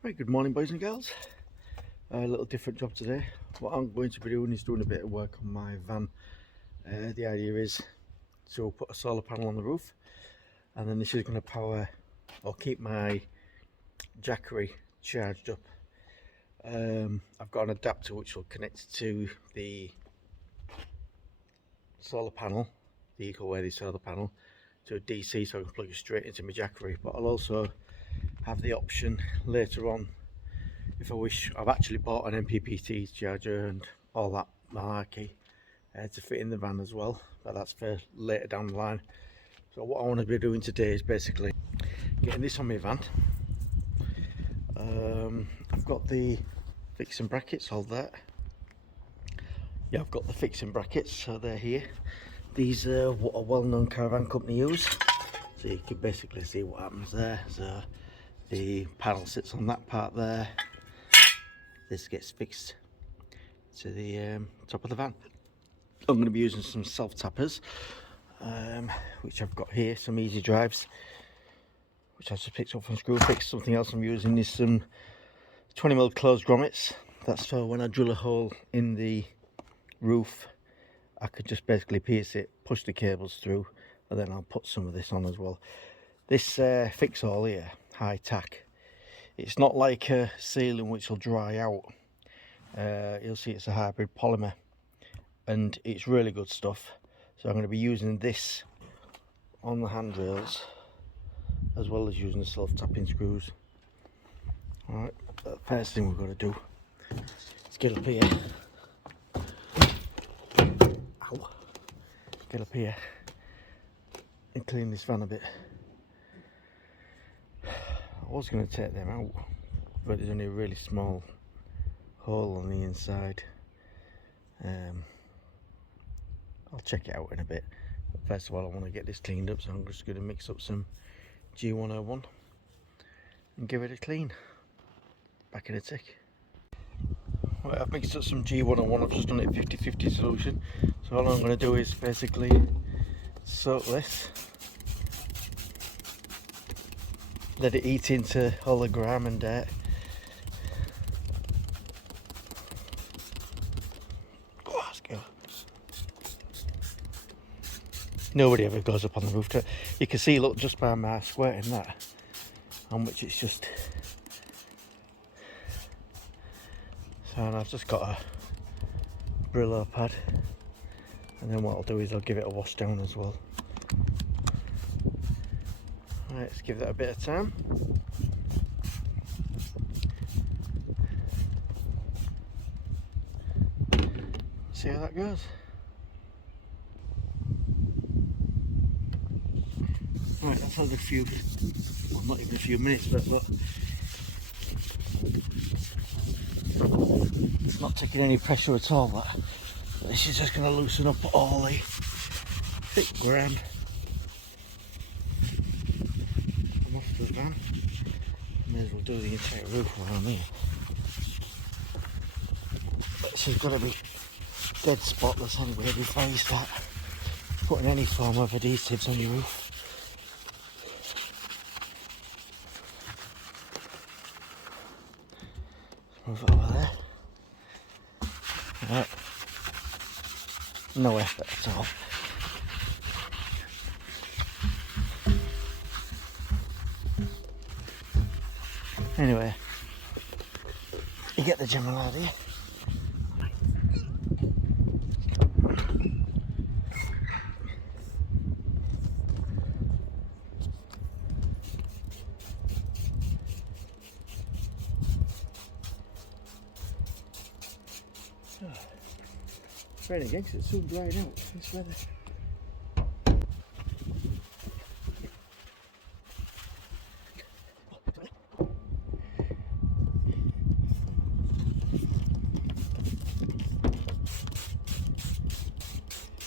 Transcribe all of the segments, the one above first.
Right, good morning boys and girls. A little different job today. What I'm going to be doing is doing a bit of work on my van. The idea is to put a solar panel on the roof, and then this is going to power or keep my Jackery charged up. I've got an adapter which will connect to the solar panel, the eco-worthy solar panel, to a DC, so I can plug it straight into my Jackery. But I'll also have the option later on, if I wish. I've actually bought an MPPT charger and all that malarkey to fit in the van as well, but that's for later down the line. So what I want to be doing today is basically getting this on my van. I've got the fixing brackets, hold that. Yeah, I've got the fixing brackets, so they're here. These are what a well-known caravan company use, so you can basically see what happens there. So the panel sits on that part there. This gets fixed to the top of the van. I'm going to be using some self-tappers, which I've got here, some easy drives, which I just picked up from Screwfix. Something else I'm using is some 20mm closed grommets. That's for when I drill a hole in the roof, I could just basically pierce it, push the cables through, and then I'll put some of this on as well. This fix all here, high tack, it's not like a sealing which will dry out. You'll see it's a hybrid polymer, and it's really good stuff. So I'm going to be using this on the handrails as well as using the self-tapping screws. Alright, the first thing we've got to do is get up here. Ow. Get up here and clean this van a bit. I was going to take them out, but there's only a really small hole on the inside. I'll check it out in a bit, but first of all I want to get this cleaned up, so I'm just going to mix up some G101 and give it a clean. Back in a tick. Right, I've mixed up some G101, I've just done it 50-50 solution, so all I'm going to do is basically soak this, let it eat into all the grime and dirt. Oh, let's go. Nobody ever goes up on the roof. You can see, look, just by my squirting that, how much it's just. So I've just got a Brillo pad, and then what I'll do is I'll give it a wash down as well. Right, let's give that a bit of time. See how that goes. Right, that's had a few, well, not even a few minutes, but look, it's not taking any pressure at all. That this is just going to loosen up all the thick grime. I'm off to the van. May as well do the entire roof while I'm here. But this has got to be dead spotless anyway before you start putting any form of adhesives on your roof. Move it over there. Right. No effort at all. Anyway, you get the general idea. It's raining again because it's soon drying out. This weather.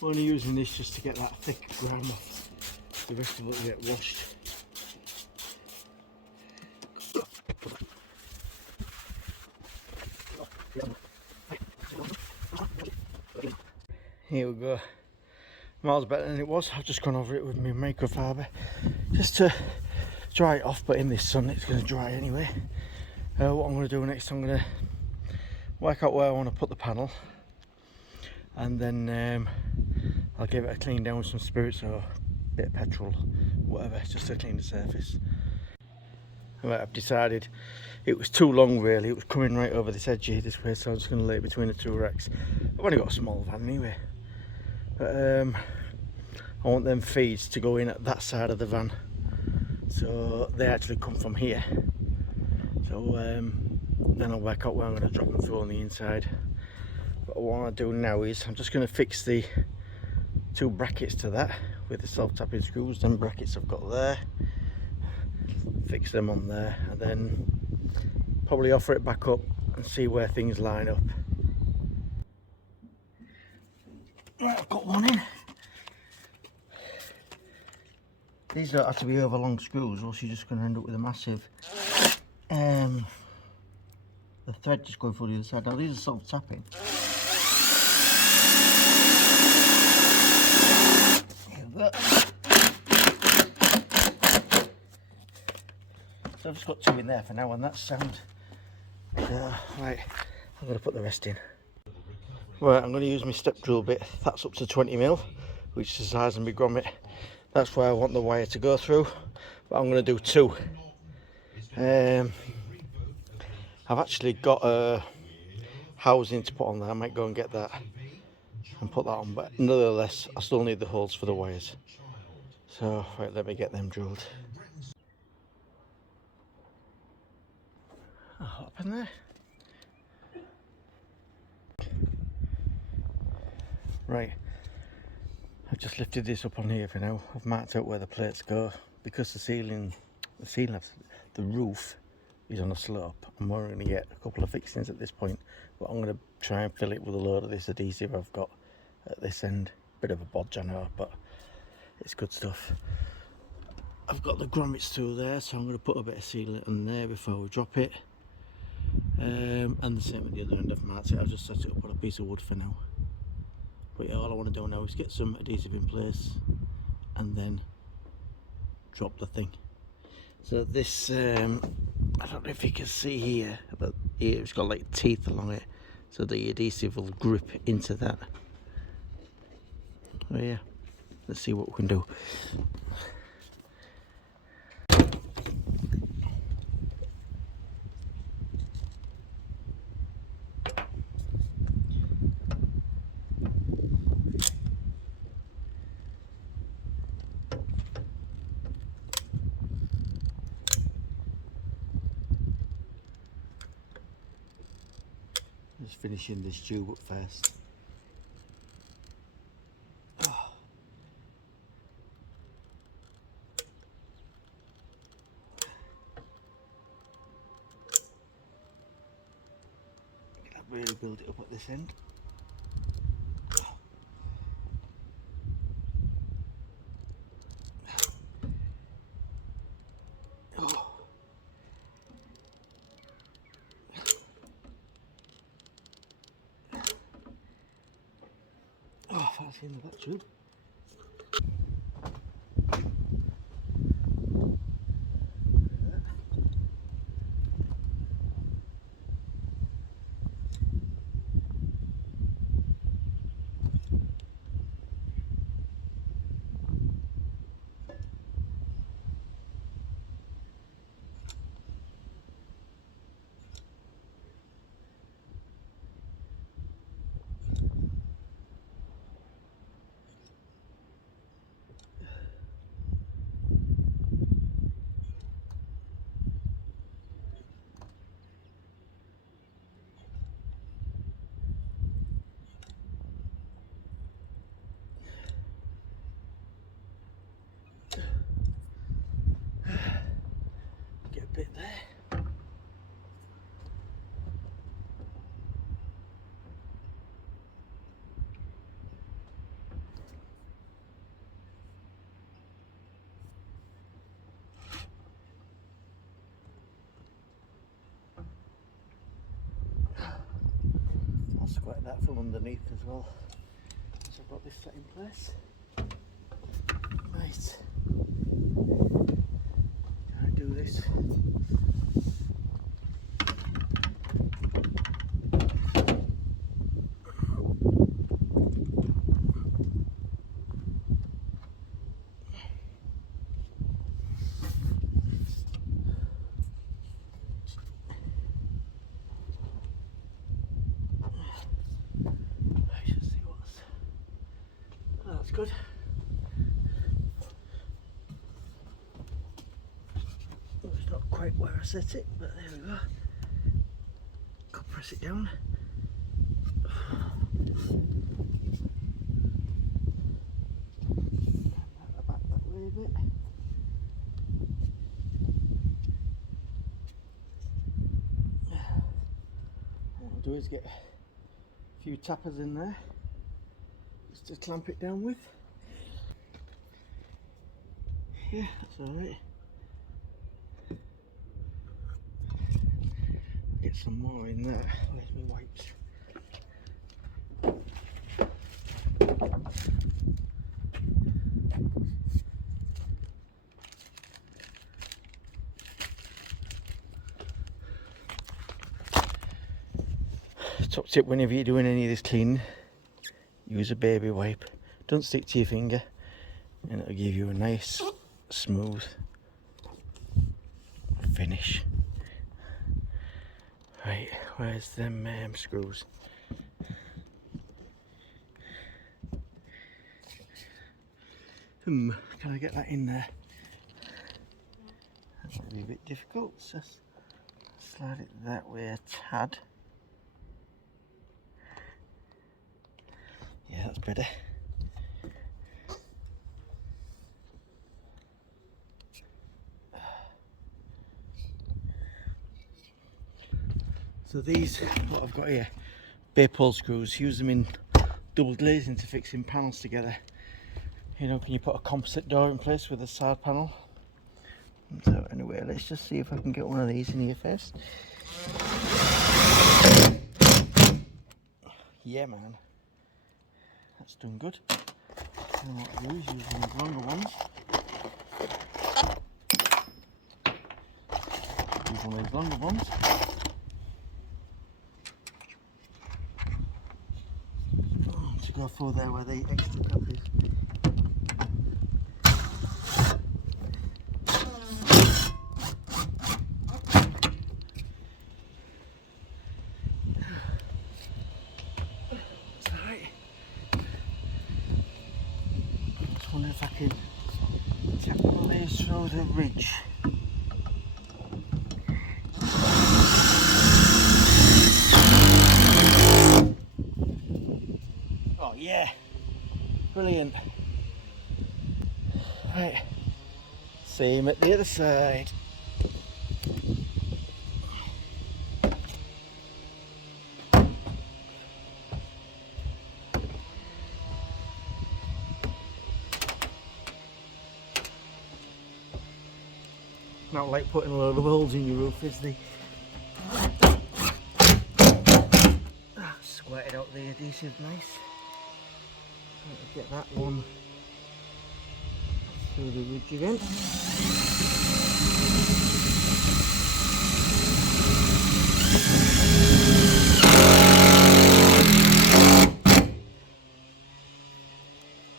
I'm only using this just to get that thick grime off. The rest of it will get washed. Here we go. Miles better than it was. I've just gone over it with my microfiber just to dry it off, but in this sun it's going to dry anyway. What I'm going to do next, I'm going to work out where I want to put the panel, and then I'll give it a clean down with some spirits or a bit of petrol, whatever, just to clean the surface. Right, I've decided it was too long really, it was coming right over this edge here this way, so I'm just going to lay it between the two racks. I've only got a small van anyway, but I want them feeds to go in at that side of the van, so they actually come from here. So then I'll work out where I'm going to drop them through on the inside. But what I want to do now is I'm just going to fix the two brackets to that with the self-tapping screws. Them brackets I've got there, fix them on there, and then probably offer it back up and see where things line up. Right, I've got one in. These don't have to be over long screws, or else you're just going to end up with a massive the thread just going through the other side. Now these are self-tapping. So I've just got two in there for now, and that's sound. Right, I'm going to put the rest in. Right, I'm going to use my step drill bit. That's up to 20mm, which is the size of my grommet. That's where I want the wire to go through, but I'm going to do two. I've actually got a housing to put on there. I might go and get that and put that on, but nonetheless I still need the holes for the wires. So right, let me get them drilled. What happened there? Right, I've just lifted this up on here for now. I've marked out where the plates go, because the roof is on a slope. I'm only going to get a couple of fixings at this point, but I'm going to try and fill it with a load of this adhesive I've got at this end. Bit of a bodge, I know, but it's good stuff. I've got the grommets through there, so I'm going to put a bit of sealant on there before we drop it. And the same at the other end. I've marked it. I'll just set it up on a piece of wood for now. But yeah, all I want to do now is get some adhesive in place and then drop the thing. So this, I don't know if you can see here, but here it's got like teeth along it, so the adhesive will grip into that. Oh yeah, let's see what we can do. Just finishing this tube up first. Oh. I'll really build it up at this end. Oh. Oh, fancy in the back tube. Get a bit there. I'll square that from underneath as well. So I've got this set in place. Right. Can I do this? good. Oh, it's not quite where I set it, but there we go. I'll press it down. Back that way a bit. What I'll do is get a few tappers in there just to clamp it down with. Yeah, that's alright. Get some more in there. Where's my wipes? Top tip whenever you're doing any of this cleaning, use a baby wipe. Don't stick to your finger and it'll give you a nice smooth finish. Right, where's them screws? Can I get that in there? That might be a bit difficult, so slide it that way a tad. Yeah, that's better. So these, what I've got here, bay pole screws, use them in double glazing to fixing panels together. You know, can you put a composite door in place with a side panel? So anyway, let's just see if I can get one of these in here first. Yeah man, that's done good. And what I do is use one of the longer ones. Use one of these longer ones. To go through there where the extra tap is. It's alright. Just wonder if I can tap one of these through the ridge. Oh yeah, brilliant. Right, same at the other side. Not like putting a load of holes in your roof, is they? Squirted out the adhesive nice. Get that one through the ridge again.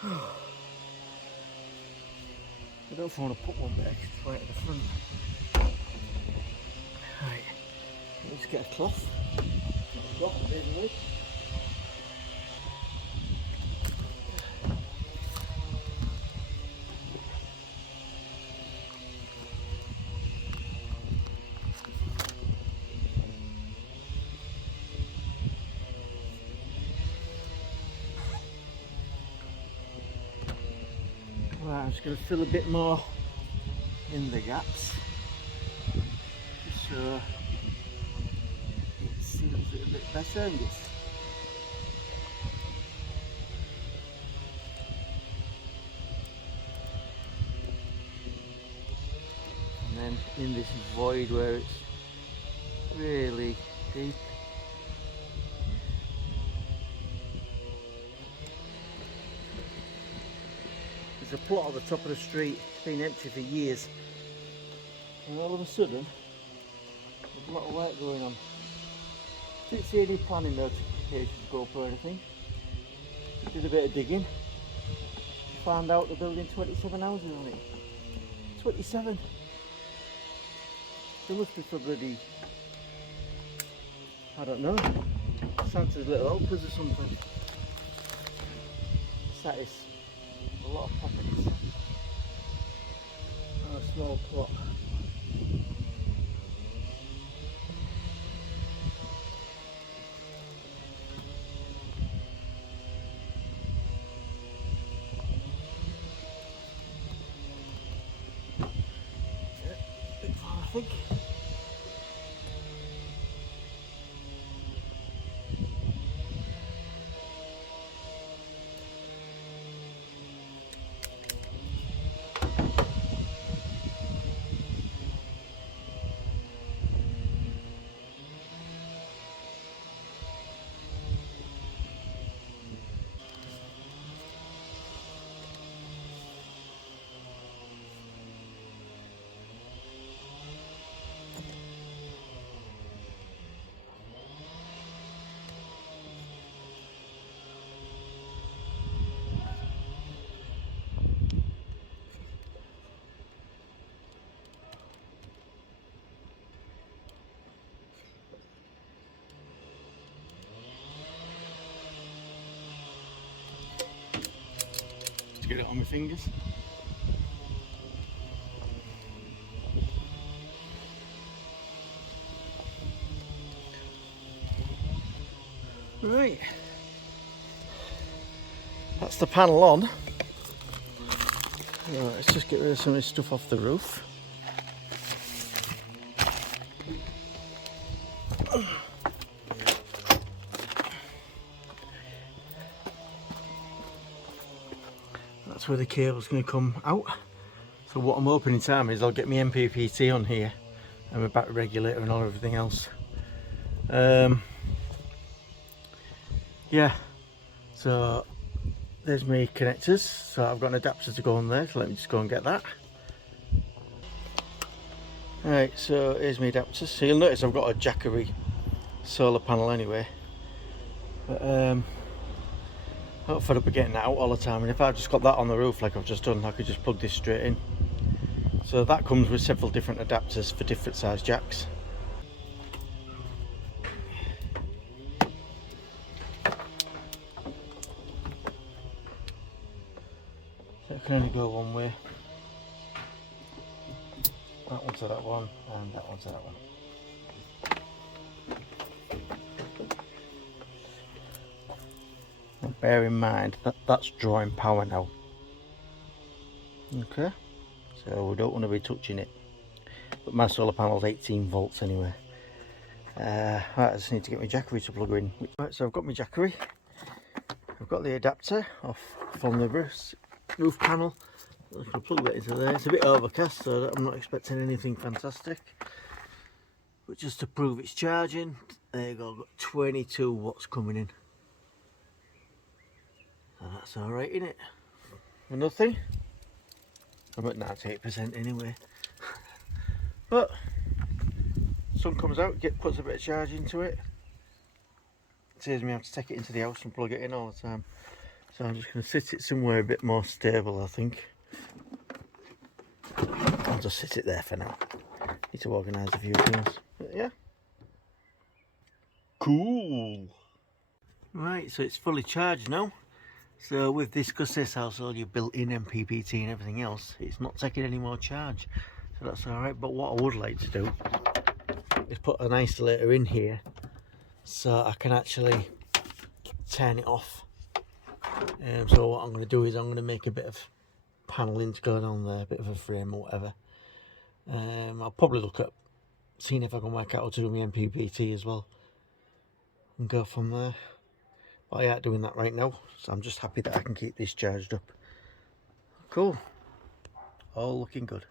I don't know if I want to put one back right at the front. Right, let's get a cloth. Right, I'm just going to fill a bit more in the gaps, just so it seals it a bit better. And then in this void where it's really deep, there's a plot at the top of the street. It's been empty for years, and all of a sudden there's a lot of work going on. Didn't see any planning notifications go up or anything. Did a bit of digging, found out they're building 27 houses on it. 27! There must be for bloody, I don't know, Santa's little helpers or something. That is lot of properties on a small plot. Yeah, bit far, I think. To get it on my fingers. Right, that's the panel on. Right, let's just get rid of some of this stuff off the roof. That's where the cable's going to come out. So what I'm hoping in time is I'll get my MPPT on here and my battery regulator and all everything else. Yeah, so there's my connectors. So I've got an adapter to go on there, so let me just go and get that. Right, so here's my adapters. So you'll notice I've got a Jackery solar panel anyway. But I'm not fed up with getting that out all the time, and if I've just got that on the roof like I've just done, I could just plug this straight in. So that comes with several different adapters for different size jacks. So it can only go one way. That one to that one, and that one to that one. Now bear in mind that that's drawing power now. Okay, so we don't want to be touching it. But my solar panel's 18 volts anyway. Right, I just need to get my Jackery to plug in. Right, so I've got my Jackery. I've got the adapter off from the roof panel. I'm just going to plug that into there. It's a bit overcast, so I'm not expecting anything fantastic. But just to prove it's charging, there you go, I've got 22 watts coming in. So that's alright, isn't it? For nothing. I'm at 98% anyway. But sun comes out, puts a bit of charge into it. It saves me having to take it into the house and plug it in all the time. So I'm just going to sit it somewhere a bit more stable, I think. I'll just sit it there for now. Need to organise a few things. But yeah. Cool. Right, so it's fully charged now. So with this, because this has all your built-in MPPT and everything else, it's not taking any more charge. So that's alright. But what I would like to do is put an isolator in here so I can actually turn it off. So what I'm going to do is I'm going to make a bit of paneling to go on there, a bit of a frame or whatever. I'll probably look at seeing if I can work out how to do my MPPT as well and go from there. But I ain't doing that right now, so I'm just happy that I can keep this charged up. Cool, all looking good.